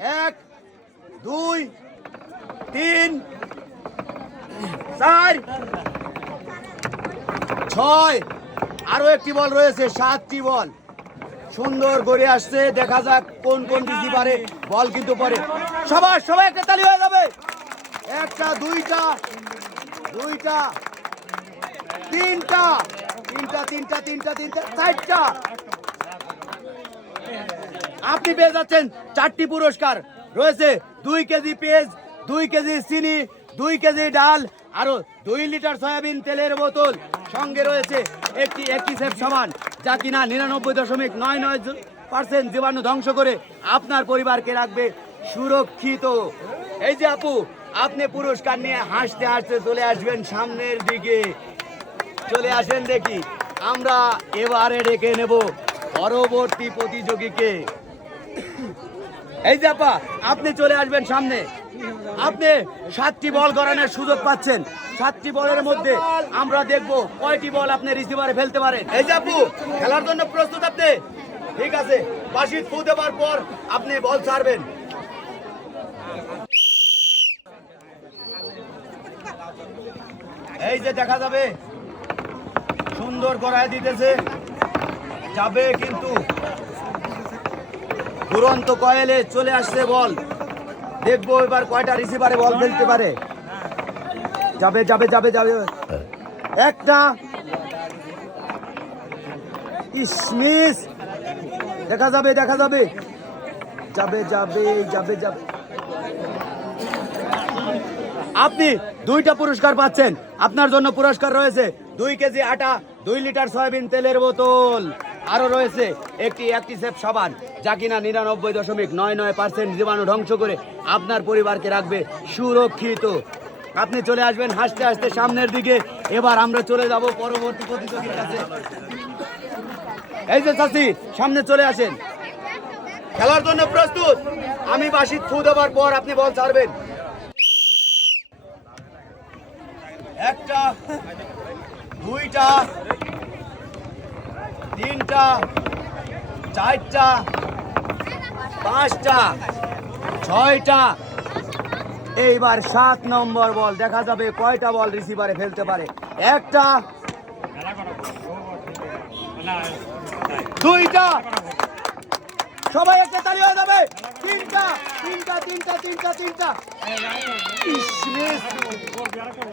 এক, দুই, তিন, চার, ছয়। আরও একটি বল রয়েছে, সাতটি বল। সুন্দর করে আসছে, দেখা যাক কোন কোন দিদি পারে, বল কিন্তু পরে সবার, সবাই একটা তালি হয়ে যাবে। একটা, দুইটা দুইটা, তিনটা তিনটা তিনটা তিনটা তিনটা, চারটা। আপনি পেয়ে যাচ্ছেন চারটি পুরস্কার রয়েছে। দুই কেজি পেঁয়াজ, দুই কেজি চিনি, দুই কেজি ডাল আরও দুই লিটার সয়াবিন তেলের বোতল সঙ্গে রয়েছে একটি একটি সেফ সাবান যা কিনা নিরানব্বই দশমিক নয় নয় পার্সেন্ট জীবাণু ধ্বংস করে আপনার পরিবারকে রাখবে সুরক্ষিত। এই যে আপু, আপনি পুরস্কার নিয়ে হাসতে হাসতে চলে আসবেন সামনের দিকে। চলে আসেন দেখি, আমরা এবারে ডেকে নেব পরবর্তী প্রতিযোগীকে। এই যে আপা, আপনি চলে আসবেন সামনে। আপনি সাতটি বল করানোর সুযোগ পাচ্ছেন। সাতটি বলের মধ্যে আমরা দেখব কয়টি বল আপনি রিসিভারে ফেলতে পারেন। এই যে আপু, খেলার জন্য প্রস্তুত আপনি? ঠিক আছে, বাসি ফু দেওয়ার পর আপনি বল ছাড়বেন। এই যে দেখা যাবে, সুন্দর গড়ায় দিতেছে। যাবে কিন্তু দুরন্ত কয়েলে চলে আসছে বল। দেখব এবার কয়টা রিসিভারে বল ফেলতে পারে। যাবে যাবে যাবে যাবে। একটা। ইসমিস দেখা যাবে দেখা যাবে। যাবে যাবে যাবে যাবে। আপনি দুইটা পুরস্কার পাচ্ছেন। আপনার জন্য পুরস্কার রয়েছে দুই কেজি আটা, দুই লিটার সয়াবিন তেলের বোতল। আরও রয়েছে একটি একটি সেফ সাবান, যা কিনা নিরানব্বই দশমিক নয় নয় পার্সেন্ট জীবাণু ধ্বংস করে আপনার পরিবারকে রাখবে সুরক্ষিত। আপনি চলে আসবেন হাসতে হাসতে সামনের দিকে। এবার আমরা চলে যাব পরবর্তী প্রতিযোগীর কাছে। এই যে চাষি সামনে চলে আসেন। খেলার জন্য প্রস্তুত। আমি বাসি ফু দেওয়ার পর আপনি বল ছাড়বেন। একটা, দুইটা তিনটা, চারটা, পাঁচটা, ছয়টা। এইবার সাত নম্বর বল, দেখা যাবে কয়টা বল রিসিভারে ফেলতে পারে। একটা, দুইটা। সবাই একটা তালি হয়ে যাবে। তিনটা তিনটা তিনটা তিনটা তিনটা।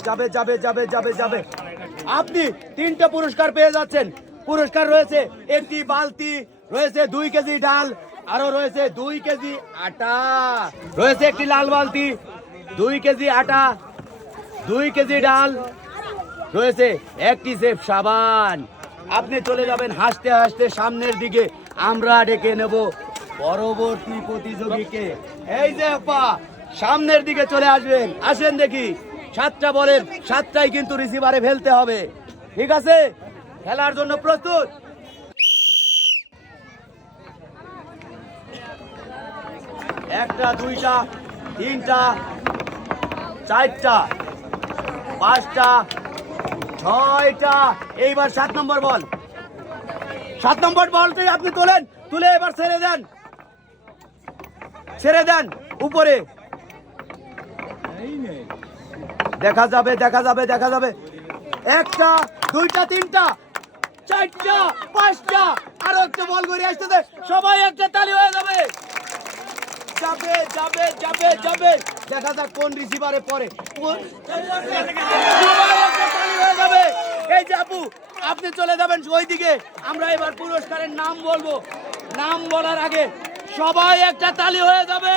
যাবে যাবে যাবে যাবে যাবে। আপনি তিনটা পুরস্কার পেয়ে যাচ্ছেন। পুরস্কার রয়েছে, একটি বালতি, রয়েছে দুই কেজি ডাল আরও রয়েছে দুই কেজি আটা। রয়েছে একটি লাল বালতি, দুই কেজি আটা, দুই কেজি ডাল, রয়েছে একটি সেফ সাবান। আপনি চলে যাবেন হাসতে হাসতে সামনের দিকে, আমরা ডেকে নেব পরবর্তী প্রতিযোগীকে। এই যে আপা, সামনের দিকে চলে আসবেন, আসেন দেখি, সাতটা বলেন সাতটাই কিন্তু রিসিভারে ফেলতে হবে। ঠিক আছে? খেলার জন্য প্রস্তুত। একটা, দুইটা, তিনটা, চারটা, পাঁচটা, ছয়টা। এইবার সাত নম্বর বল। সাত নম্বর বলটাই আপনি তোলেন, তুলে এবার ছেড়ে দেন। ছেড়ে দেন, উপরে। দেখা যাবে দেখা যাবে দেখা যাবে। একটা, দুইটা, তিনটা। চারটা, পাঁচটা, আরও একটা বল করে আসতেছে। সবাই একটা তালি হয়ে যাবে। যাবে যাবে যাবে যাবে। দেখা যাক কোন রিসিভারে হয়ে যাবে। এই যে আপু, আপনি চলে যাবেন ওই দিকে আমরা এবার পুরস্কারের নাম বলব। নাম বলার আগে সবাই একটা তালি হয়ে যাবে।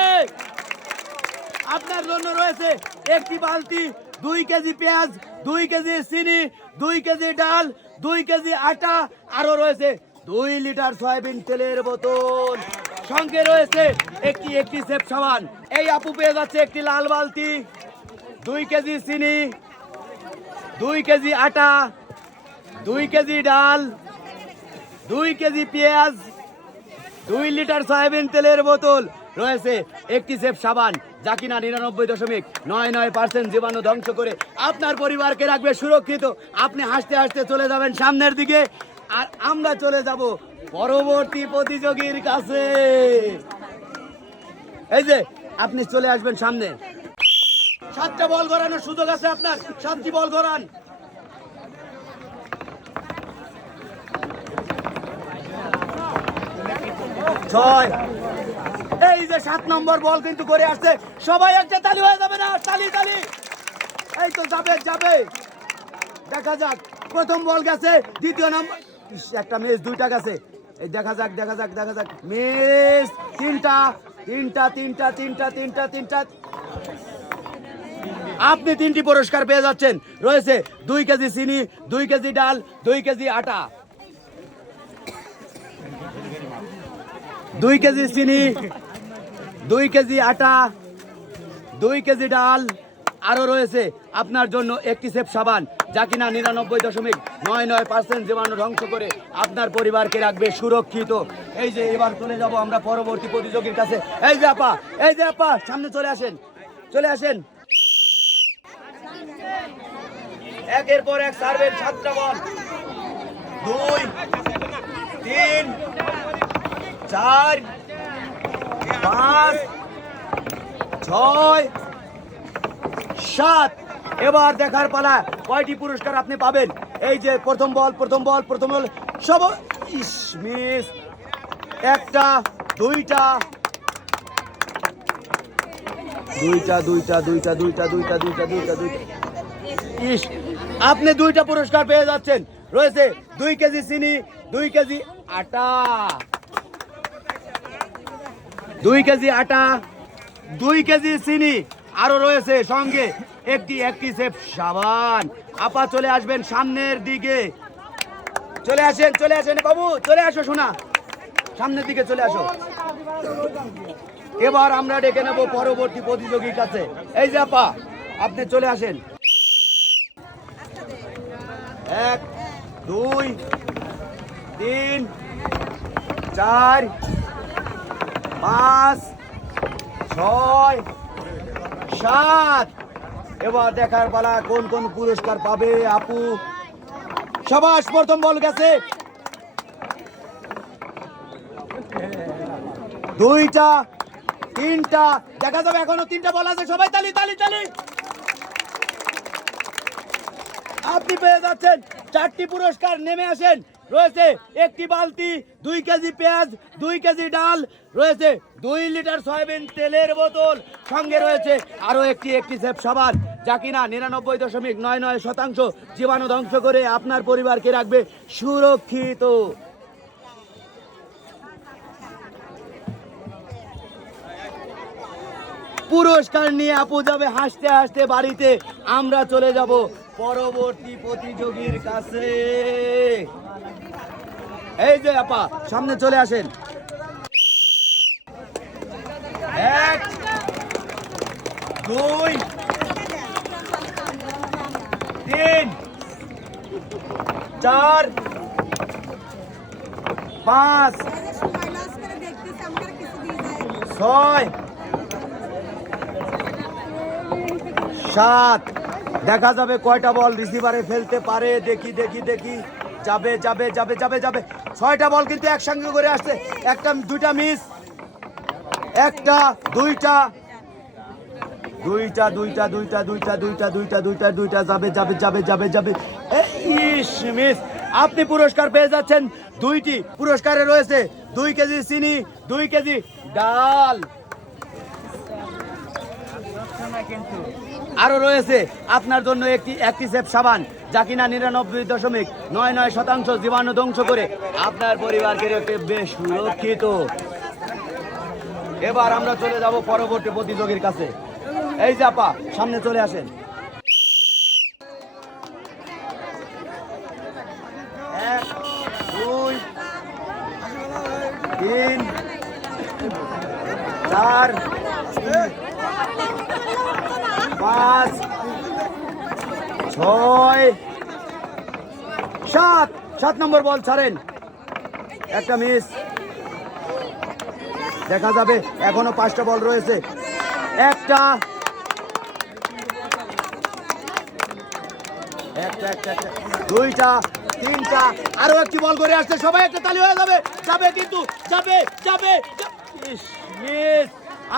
আপনার জন্য রয়েছে একটি বালতি, দুই কেজি পেঁয়াজ, দুই কেজি চিনি, দুই কেজি ডাল দুই কেজি আটা, আরও রয়েছে দুই লিটার সয়াবিন তেলের বোতল। সঙ্গে রয়েছে একটি একটি সেফ সাবান। এই আপু পেয়ে যাচ্ছে একটি লাল বালতি, দুই কেজি চিনি, দুই কেজি আটা, দুই কেজি ডাল, দুই কেজি পেঁয়াজ, দুই লিটার সয়াবিন তেলের বোতল। রয়েছে একটি সেফ সাবান, যা কিনা নিরানব্বই দশমিক নয় নয় পার্সেন্ট জীবাণু ধ্বংস করে আপনার পরিবারকে রাখবে সুরক্ষিত। আপনি হাসতে হাসতে চলে যাবেন সামনের দিকে। আর আমরা চলে যাব পরবর্তী প্রতিযোগীর কাছে। এই যে, আপনি চলে আসবেন সামনে। সাতটা বল করানোর সুযোগ আছে আপনার। সাতটি বল করান ছয়। এই যে সাত নম্বর বল কিন্তু করে আসছে। সবাই একটা তালি হয়ে যাবে না, তালি তালি। এই তো যাবে যাবে। দেখা যাক, প্রথম বল গেছে, দ্বিতীয় নম্বর একটা মিস দুইটা গেছে। এই দেখা যাক দেখা যাক দেখা যাক। মিস তিনটা তিনটা তিনটা তিনটা তিনটা তিনটা। আপনি তিনটি পুরস্কার পেয়ে যাচ্ছেন। রয়েছে দুই কেজি চিনি, দুই কেজি ডাল, দুই কেজি আটা। দুই কেজি চিনি দুই কেজি আটা, দুই কেজি ডাল আরও রয়েছে আপনার জন্য একটি সেফ সাবান, যা কিনা নিরানব্বই দশমিক নয় নয় পার্সেন্ট জীবাণু ধ্বংস করে আপনার পরিবারকে রাখবে সুরক্ষিত। এই যে এবার চলে যাব আমরা পরবর্তী প্রতিযোগীর কাছে। এই যে আপা, এই যে আপা, সামনে চলে আসেন চলে আসেন। একের পর এক সার্ভের সাতটা দুই, তিন, চার পাঁচ, ছয়, সাত। এবার দেখার পালা কয়টি পুরস্কার আপনি পাবেন? এই যে প্রথম বল প্রথম বল প্রথম বল, সব একটা, দুইটা। দুইটা দুইটা দুইটা দুইটা দুইটা দুইটা দুইটা দুইটা। ইস, আপনি দুইটা পুরস্কার পেয়ে যাচ্ছেন। রয়েছে দুই কেজি চিনি, দুই কেজি আটা। দুই কেজি আটা, দুই কেজি চিনি আরও রয়েছে সঙ্গে। একটি একটি সেফ সাবান। আপা চলে আসবেন সামনের দিকে। চলে আসেন চলে আসেন। বাবু, চলে আসো শোনা সামনের দিকে চলে আসো। এবার আমরা ডেকে নেব পরবর্তী প্রতিযোগীর কাছে। এই যে আপা, আপনি চলে আসেন। এক, দুই, তিন, চার পাঁচ, ছয়, সাত। এবার দেখার পালা কোন কোন পুরস্কার পাবে আপু? সবাস, প্রথম বল গেছে। দুইটা, তিনটা। দেখা যাবে, এখনও তিনটা বল আছে। সবাই তালি তালি তালি। আপনি পেয়ে যাচ্ছেন। চারটি পুরস্কার নেমে আসেন। রয়েছে একটি বালতি, দুই কেজি পেঁয়াজ, দুই কেজি ডাল, রয়েছে দুই লিটার সয়াবিন তেলের বোতল, সঙ্গে রয়েছে আরও একটি একটি সেফ সাবান, যা কিনা নিরানব্বই দশমিক নয় নয় শতাংশ জীবাণু ধ্বংস করে আপনার পরিবারকে রাখবে সুরক্ষিত। পুরস্কার নিয়ে আপু যাবে হাসতে হাসতে বাড়িতে, আমরা চলে যাব পরবর্তী প্রতিযোগীর কাছে। এই যে আপা, সামনে চলে আসেন। এক, দুই, তিন, চার, পাঁচ, ছয়, সাত। দেখা যাবে কয়টা বল রিসিভারে ফেলতে পারে। দেখি দেখি দেখি। যাবে যাবে যাবে যাবে যাবে। ছয়টা বল কিন্তু একসঙ্গে করে আসছে। একটা, দুইটা মিস একটা, দুইটা। দুইটা দুইটা দুইটা দুইটা দুইটা দুইটা দুইটা দুইটা যাবে যাবে যাবে যাবে যাবে। এই মিস আপনি পুরস্কার পেয়ে যাচ্ছেন দুইটি। পুরস্কারে রয়েছে দুই কেজি চিনি, দুই কেজি ডাল। আরও রয়েছে আপনার জন্য একটি সেফ সাবান, যা কিনা নিরানব্বই দশমিক নয় নয় শতাংশ জীবাণু ধ্বংস করে আপনার পরিবারকে রেখে বেশ সুরক্ষিত এবার আমরা চলে যাব পরবর্তী প্রতিযোগীর কাছে। এই যে আপা, সামনে চলে আসেন। পাঁচ, ছয়, সাত। সাত নম্বর বল, ছাড়েন। একটা মিস দেখা যাবে, এখনও পাঁচটা বল রয়েছে। একটা। দুইটা, তিনটা। আরও একটি বল করে আসছে। সবাই একটা তালি হয়ে যাবে। যাবে কিন্তু, যাবে যাবে। মিস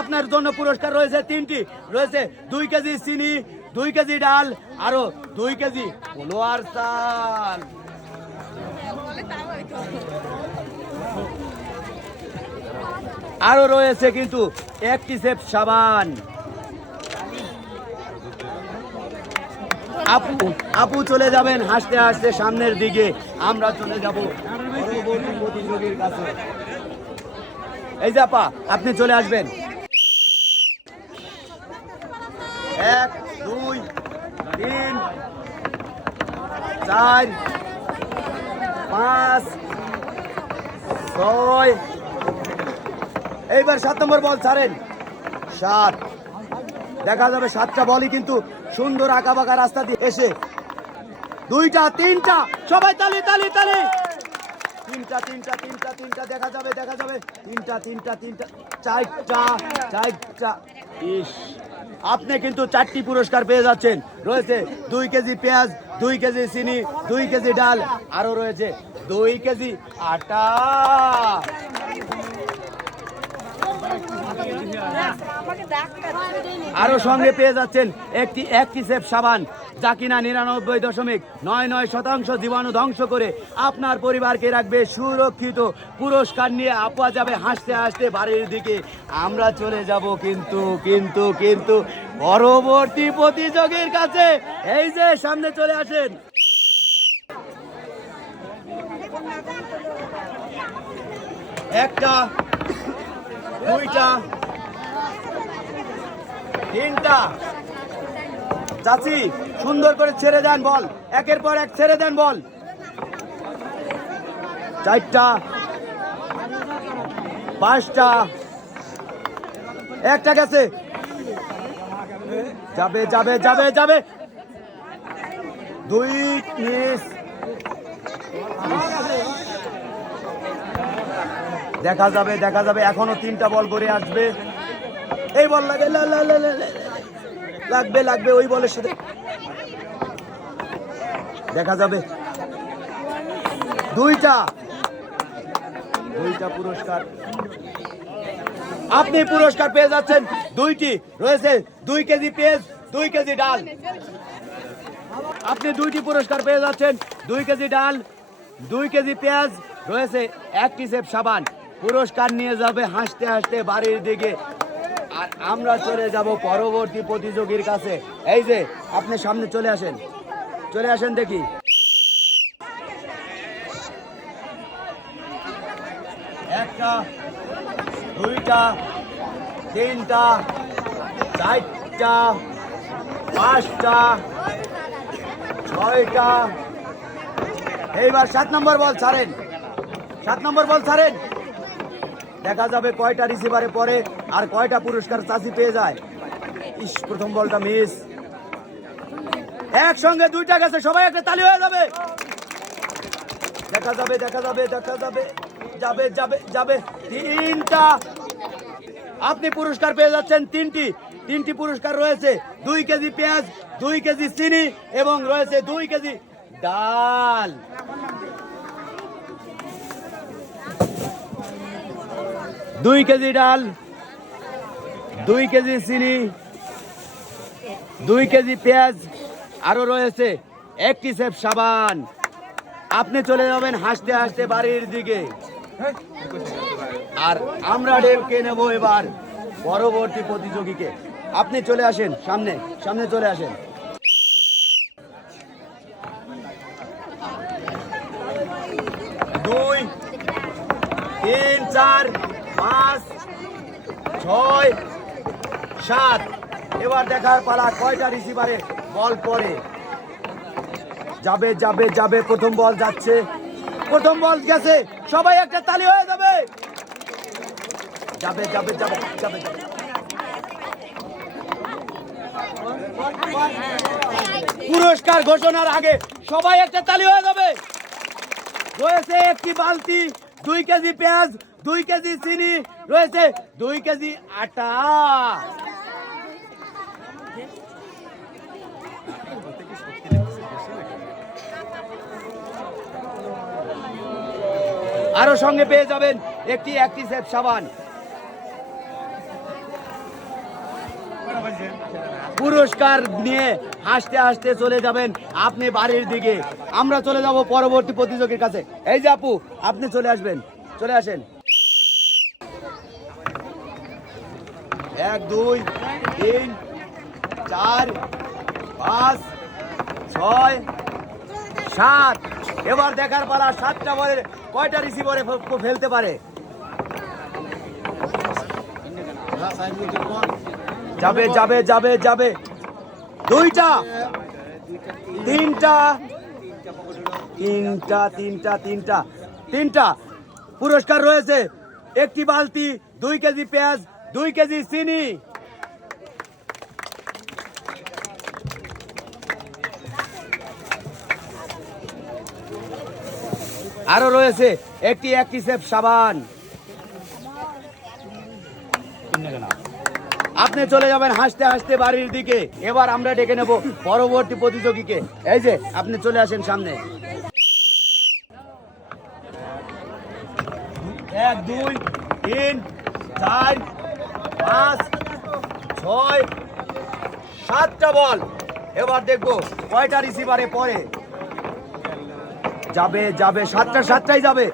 আপনার জন্য পুরস্কার রয়েছে তিনটি। রয়েছে দুই কেজি চিনি, দুই কেজি ডাল, আরও দুই কেজি পোলোয়ার চাল। আরও রয়েছে কিন্তু একটি সেফ সাবান। আপু আপু চলে যাবেন হাসতে হাসতে সামনের দিকে। আমরা চলে যাব এই যে আপা, আপনি চলে আসবেন। এক, দুই, তিন, চার, পাঁচ, ছয়। এইবার সাত নম্বর বল ছাড়েন। সাত। দেখা যাবে সাতটা বলই কিন্তু সুন্দর আঁকা বাঁকা রাস্তা দিয়ে এসে। দুইটা, তিনটা, সবাই তালি তালি তালি। তিনটা তিনটা তিনটা তিনটা, দেখা যাবে দেখা যাবে। তিনটা তিনটা তিনটা, চারটা চারটা। ইস। আপনি কিন্তু চারটি পুরস্কার পেয়ে যাচ্ছেন। রয়েছে দুই কেজি পেঁয়াজ, দুই কেজি চিনি, দুই কেজি ডাল আরও রয়েছে দুই কেজি আটা। আরও সঙ্গে পেয়ে যাচ্ছেন একটি সেফ সাবান, যা কিনা নিরানব্বই দশমিক নয় নয় শতাংশ জীবাণু ধ্বংস করে আপনার পরিবারকে রাখবে সুরক্ষিত পুরস্কার নিয়ে আপা যাবে হাসতে হাসতে বাড়ির দিকে। আমরা চলে যাব কিন্তু কিন্তু কিন্তু পরবর্তী প্রতিযোগীর কাছে। এই যে সামনে চলে আসেন। একটা দুইটা, তিনটা। চাচি, সুন্দর করে ছেড়ে দেন বল। একের পর এক ছেড়ে দেন বল। চারটা, পাঁচটা, একটা গেছে। যাবে যাবে যাবে যাবে। দুই, মিস। দেখা যাবে দেখা যাবে। এখনও তিনটা বল করে আসবে। এই বল লাগে। লাগবে লাগবে ওই বলের সাথে। দেখা যাবে। দুইটা। দুইটা পুরস্কার। আপনি পুরস্কার পেয়ে যাচ্ছেন। দুইটি রয়েছে। দুই কেজি পেঁয়াজ, দুই কেজি ডাল। আপনি দুইটি পুরস্কার পেয়ে যাচ্ছেন। দুই কেজি ডাল, দুই কেজি পেঁয়াজ, রয়েছে একটি সেফ সাবান। পুরস্কার নিয়ে যাবে হাসতে হাসতে বাড়ির দিকে। আর আমরা চলে যাব পরবর্তী প্রতিযোগীর কাছে। এই যে, আপনি সামনে চলে আসেন। চলে আসেন দেখি। একটা, দুইটা, তিনটা, চারটা, পাঁচটা, ছয়টা। এইবার সাত নম্বর বল ছাড়েন। সাত নম্বর বল ছাড়েন। দেখা যাবে কয়টা রিসিভারে পরে আর কয়টা পুরস্কার চাষি পেয়ে যায়। ইস, প্রথম বলটা মিস একসঙ্গে দুইটা গেছে, সবাই একটা তালি হয়ে যাবে। দেখা যাবে দেখা যাবে দেখা যাবে যাবে যাবে যাবে। তিনটা। আপনি পুরস্কার পেয়ে যাচ্ছেন তিনটি। তিনটি পুরস্কার রয়েছে, দুই কেজি পেঁয়াজ, দুই কেজি চিনি এবং রয়েছে দুই কেজি ডাল। দুই কেজি ডাল, দুই কেজি চিনি, দুই কেজি পেঁয়াজ, আরও রয়েছে একটি সেফ সাবান। আপনি চলে যাবেন হাসতে হাসতে বাড়ির দিকে। আর আমরা ডেকে নেব এবার পরবর্তী প্রতিযোগীকে। আপনি চলে আসেন, সামনে সামনে চলে আসেন দুই তিন চার পাঁচ ছয়, সাত। এবার দেখার পালা কয়টা রিসিভারে বল পরে। যাবে যাবে যাবে, প্রথম বল যাচ্ছে। প্রথম বল গেছে। সবাই একটা তালি হয়ে যাবে। যাবে যাবে যাবে যাবে যাবে। পুরস্কার ঘোষণার আগে সবাই একটা তালি হয়ে যাবে। রয়েছে একটি বালতি, দুই কেজি পেঁয়াজ, দুই কেজি চিনি, রয়েছে দুই কেজি আটা। আরও সঙ্গে পেয়ে যাবেন একটি একটি সেফ সাবান। পুরস্কার নিয়ে হাসতে হাসতে চলে যাবেন আপনি বাড়ির দিকে। আমরা চলে যাব পরবর্তী প্রতিযোগীর কাছে। এই যে আপু, আপনি চলে আসবেন, চলে আসেন। এক, দুই, তিন, চার, পাঁচ, ছয়, সাত। এবার দেখার পালা সাতটা বলে কয়টা রিসিভারে ফেলতে পারে? যাবে যাবে যাবে যাবে। দুইটা, তিনটা তিনটা তিনটা তিনটা তিনটা। পুরস্কার রয়েছে। একটি বালতি, দুই কেজি পেঁয়াজ দুই কেজি চিনি। আরও রয়েছে একটি একটি সেফ সাবান। আপনি চলে যাবেন হাসতে হাসতে বাড়ির দিকে। এবার আমরা ডেকে নেব পরবর্তী প্রতিযোগীকে। এই যে, আপনি চলে আসেন সামনে। এক, দুই, তিন, চার পাঁচ, ছয়, সাতটা বল। এবার দেখব কয়টা রিসিভারে পড়ে। যাবে যাবে, সাতটা, সাতটাই যাবে।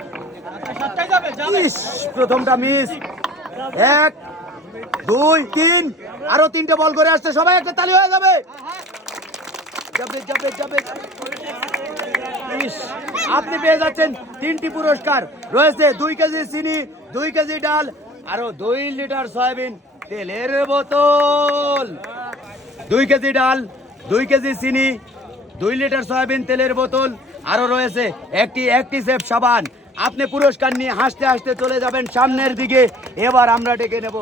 প্রথমটা মিস এক, দুই, তিন। আরও তিনটে বল করে আসছে। সবাই একটা তালি হয়ে যাবে। আপনি পেয়ে যাচ্ছেন তিনটি পুরস্কার। রয়েছে দুই কেজি চিনি, দুই কেজি ডাল আরও দুই লিটার সয়াবিন তেলের বোতল। দুই কেজি ডাল, দুই কেজি চিনি, দুই লিটার সয়াবিন তেলের বোতল, আরও রয়েছে একটি একটি সেফ সাবান। আপনি পুরস্কার নিয়ে হাসতে হাসতে চলে যাবেন সামনের দিকে। এবার আমরা ডেকে নেব